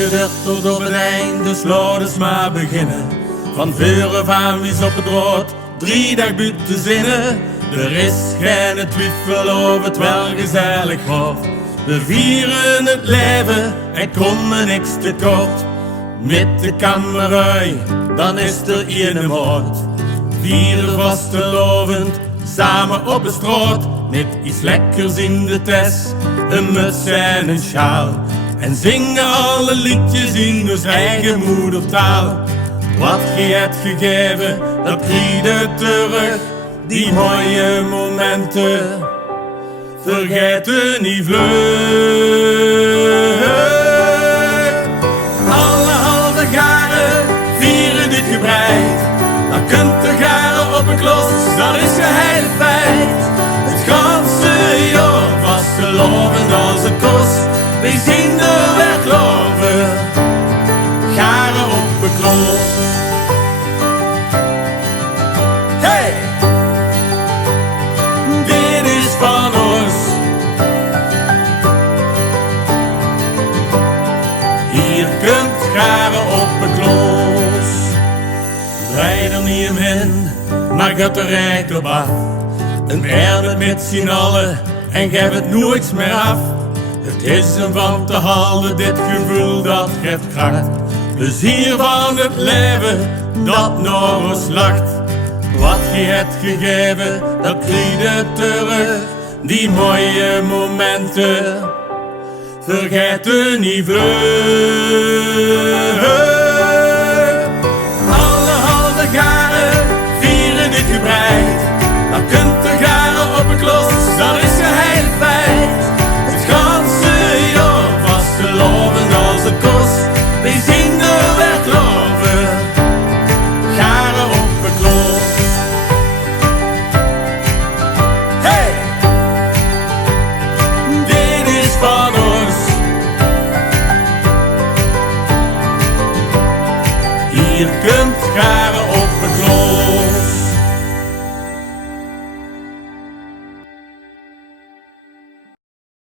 gedacht tot op het eind, dus laat eens maar beginnen. Van vuren van wie op het rood, 3 dag buiten zinnen. Er is geen twijfel over het wel gezellig wordt. We vieren het leven en komen niks tekort. Met de kamerui, dan is er één moord. Vieren vastelovend, samen op de straat. Met iets lekkers in de tes, een muts en een sjaal. En zingen alle liedjes in ons eigen moedertaal. Wat je hebt gegeven, dat krijg je terug. Die mooie momenten, vergeet je niet vlug. Alle halve jaren vieren dit gebreid. Dan kunt de garen op een klos, dat is geheel feit. Het ganse jaar vast geloven als het kost. We zien er weer geloven, garen op een klos. Hey! Dit is van ons. Hier kunt garen op een klos. Rijd er niet omheen, maar gaat er recht op af. Een erde met z'n allen en geef het nooit meer af. Het is een van te halen, dit gevoel dat geeft kracht. Plezier van het leven, dat naar ons lacht. Wat je hebt gegeven, dat krijg je terug. Die mooie momenten, vergeet je niet vlug. Alle halve jaren vieren dit gebreid. Dan kunt de garen op een klos, dat is geheel feit. Het ganse jaar vast geloven als het kost. We zien er weer geloven, garen op een klos. Hey! Dit is van ons. Hier kunt